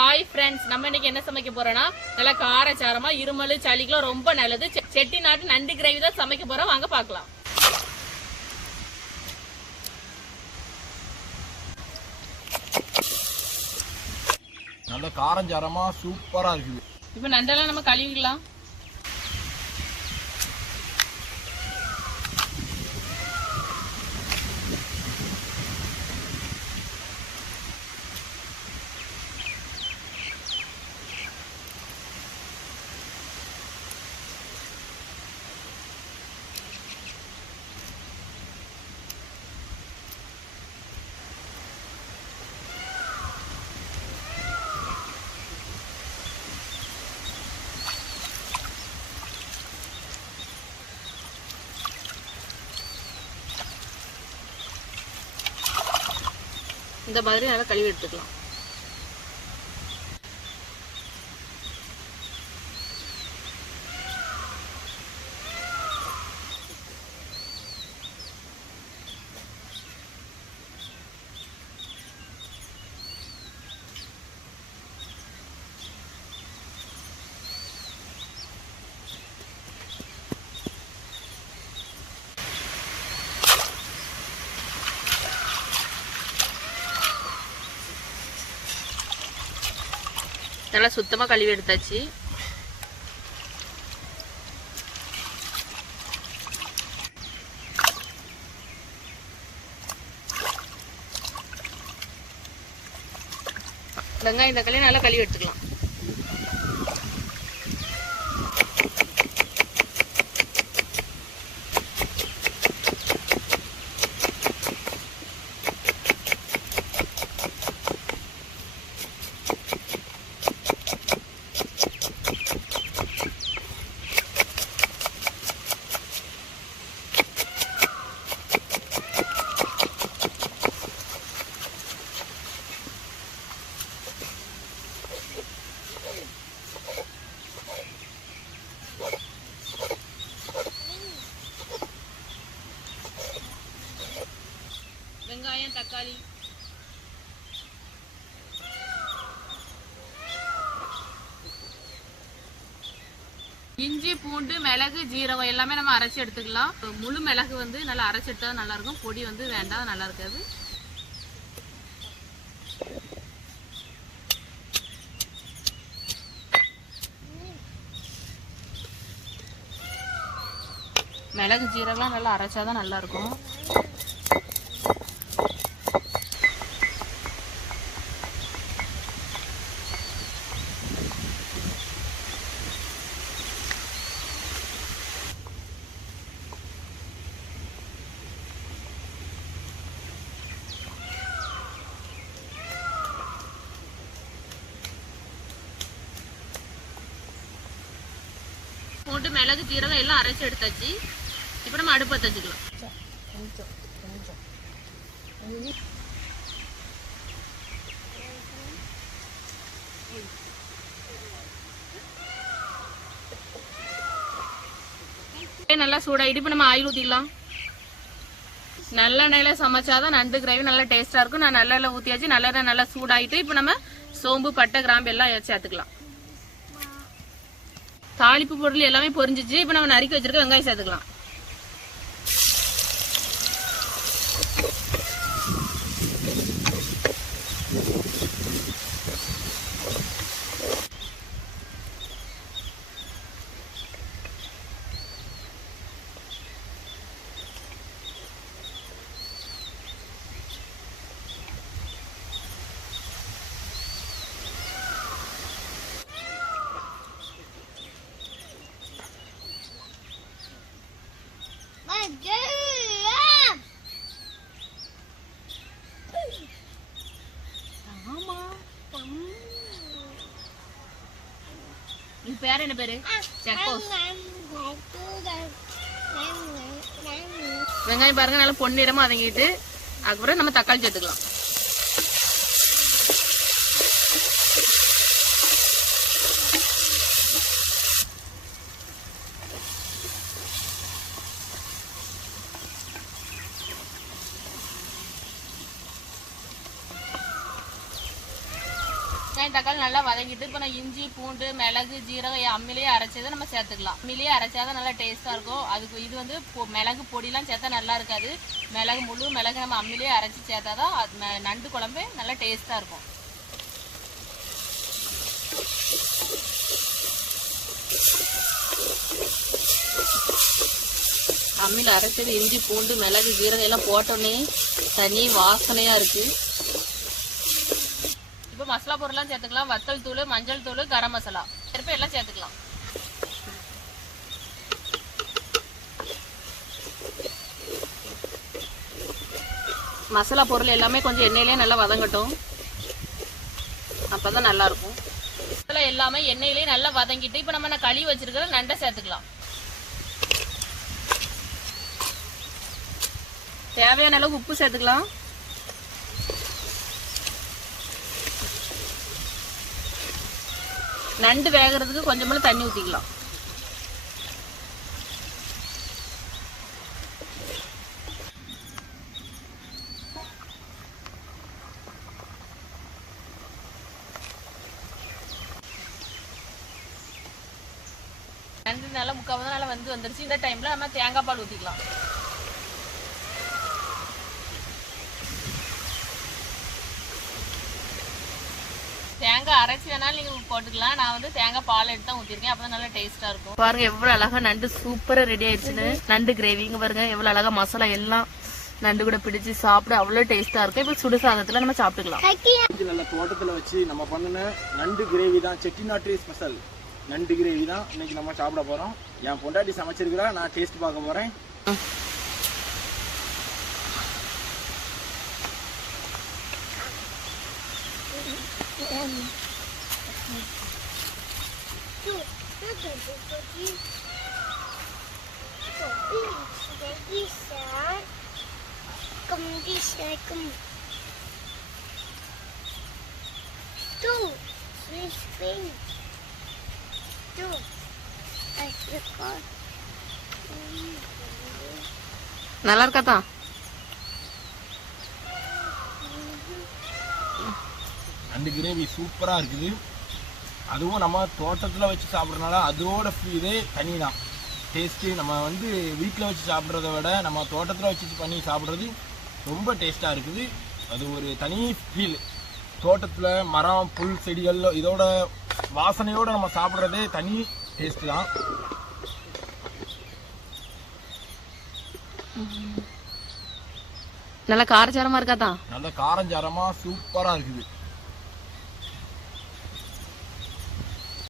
Hi friends, நம்ம இன்னைக்கு என்ன சமைக்க போறோம்னா நல்லா காரச்சாரமா இருமல் சளிக்கெல்லாம் ரொம்ப நல்லது செட்டிநாட்டு நண்டு கிரேவி தான் சமைக்க போறோம். வாங்க பார்க்கலாம். நல்ல காரஞ்சாரமா சூப்பரா இருக்குது. இப்போ நண்டெல்லாம் நம்ம கழுவிக்கலாம். இந்த மாதிரி நல்லா கழுவி எடுத்துக்கலாம். நல்லா சுத்தமா கழுவி எடுத்தாச்சு. வெங்காயம் தக்காளி நல்லா கழுவி எடுத்துக்கலாம். வெங்காயம் தக்காளி இஞ்சி பூண்டு மிளகு ஜீரகம் எல்லாமே நம்ம அரைச்சி எடுத்துக்கலாம். முழு மிளகு வந்து நல்லா அரைச்சி எடுத்தா நல்லா இருக்கும். பொடி வந்து வேண்டாம், நல்லா இருக்காது. மிளகு ஜீரகம் நல்லா அரைச்சாதான் நல்லா இருக்கும். போட்டு மிளகு ஜீரகம் எல்லாம் அரைச்சி எடுத்தாச்சு. இப்போ நம்ம அடுப்பு வச்சுக்கலாம். நல்லா சூடாயிட்டு இப்போ நம்ம ஆயில் ஊற்றிக்கலாம். நல்லெண்ணெயில சமைச்சாதான் நண்டு கிரேவி நல்லா டேஸ்டா இருக்கும். நான் நல்லெண்ணெய் ஊற்றியாச்சு. நல்லெண்ணெய் நல்லா சூடாயிட்டு இப்போ நம்ம சோம்பு பட்டை கிராம்பு எல்லாம் சேர்த்துக்கலாம். தாளிப்பு பொருள் எல்லாமே பொரிஞ்சிச்சு. இப்போ நம்ம நறுக்கி வச்சிருக்க வெங்காயம் சேர்த்துக்கலாம். பேர் என்ன பேரு? வெங்காயம் பாருங்க நல்லா பொன்னிறமா வதங்கிட்டு அதுக்கப்புறம் நம்ம தக்காளி சேர்த்துக்கலாம். தக்காளி நல்லா வதங்கிட்டு இப்போ நான் இஞ்சி பூண்டு மிளகு ஜீரகம் அம்மிலேயே அரைச்சதை நம்ம சேர்த்துக்கலாம். அம்மிலேயே அரைச்சாதான் நல்லா டேஸ்டா இருக்கும். அதுக்கு இது வந்து மிளகு பொடியெல்லாம் சேர்த்தா நல்லா இருக்காது. முழு மிளகு நம்ம அம்மிலேயே அரைச்சி சேர்த்தாதான் நண்டு குழம்பு நல்லா டேஸ்டா இருக்கும். அம்மியில் அரைச்சது இஞ்சி பூண்டு மிளகு ஜீரகம் எல்லாம் போட்டோன்னே தனி வாசனையா இருக்கு. இப்போ மசாலா பொருள்லாம் சேர்த்துக்கலாம். வத்தல் தூள், மஞ்சள் தூள், கரம் மசாலா எல்லாம் சேர்த்துக்கலாம். மசாலா பொருள் எல்லாமே கொஞ்சம் எண்ணெயிலே நல்லா வதங்கட்டும். அப்பதான் நல்லா இருக்கும். எல்லாமே எண்ணெயிலே நல்லா வதங்கிட்டு இப்போ நம்ம கழுவி வச்சிருக்கிற நண்டை சேர்த்துக்கலாம். தேவையான அளவு உப்பு சேர்த்துக்கலாம். நண்டு வேகிறதுக்கு கொஞ்சமா தண்ணி ஊற்றிக்கலாம். நண்டு நல்லா முக்கால் நல்லா வந்துருச்சு. இந்த டைம்ல நம்ம தேங்காய் பால் ஊற்றிக்கலாம். தேங்காய் அரைச்சி வேணாலும் நீங்க போட்டுக்கலாம். நான் வந்து தேங்காய் பால் எடுத்து தான் ஊற்றிருக்கேன். அப்பதான் நல்லா டேஸ்டா இருக்கும். பாருங்க எவ்வளவு அழகா நண்டு சூப்பரா ரெடி ஆயிடுச்சுன்னு. நண்டு கிரேவிங்க பாருங்க எவ்வளவு அழகா மசாலா எல்லாம் நண்டு கூட பிடிச்சு சாப்பிட அவ்வளவு டேஸ்டா இருக்கும். இப்ப சுடு சாதத்துல நம்ம சாப்பிட்டுக்கலாம். நல்ல தோட்டத்துல வச்சு நம்ம பண்ணின நண்டு கிரேவி தான், செட்டிநாட்டு ஸ்பெஷல் நண்டு கிரேவி தான் இன்னைக்கு நம்ம சாப்பிட போறோம். என் பொண்டாட்டி சமைச்சிருக்கிறா, நான் டேஸ்ட் பார்க்க போறேன். நல்லா இருக்காதா? நண்டு கிரேவி சூப்பரா இருக்குது. அதுவும் நம்ம தோட்டத்துல வச்சு சாப்பிட்றதுனால அதோட இதே தனி தான் டேஸ்ட்டு. நம்ம வந்து வீட்டில் வச்சு சாப்பிட்றத விட நம்ம தோட்டத்தில் வச்சு பண்ணி சாப்பிட்றது ரொம்ப டேஸ்ட்டாக இருக்குது. அது ஒரு தனி ஃபீல். தோட்டத்தில் மரம் புல் செடிகள் இதோட வாசனையோடு நம்ம சாப்பிட்றதே தனி டேஸ்ட்டு தான். நல்லா காரச்சாரமாக இருக்காதான்? நல்ல காரஞ்சாரமாக சூப்பராக இருக்குது.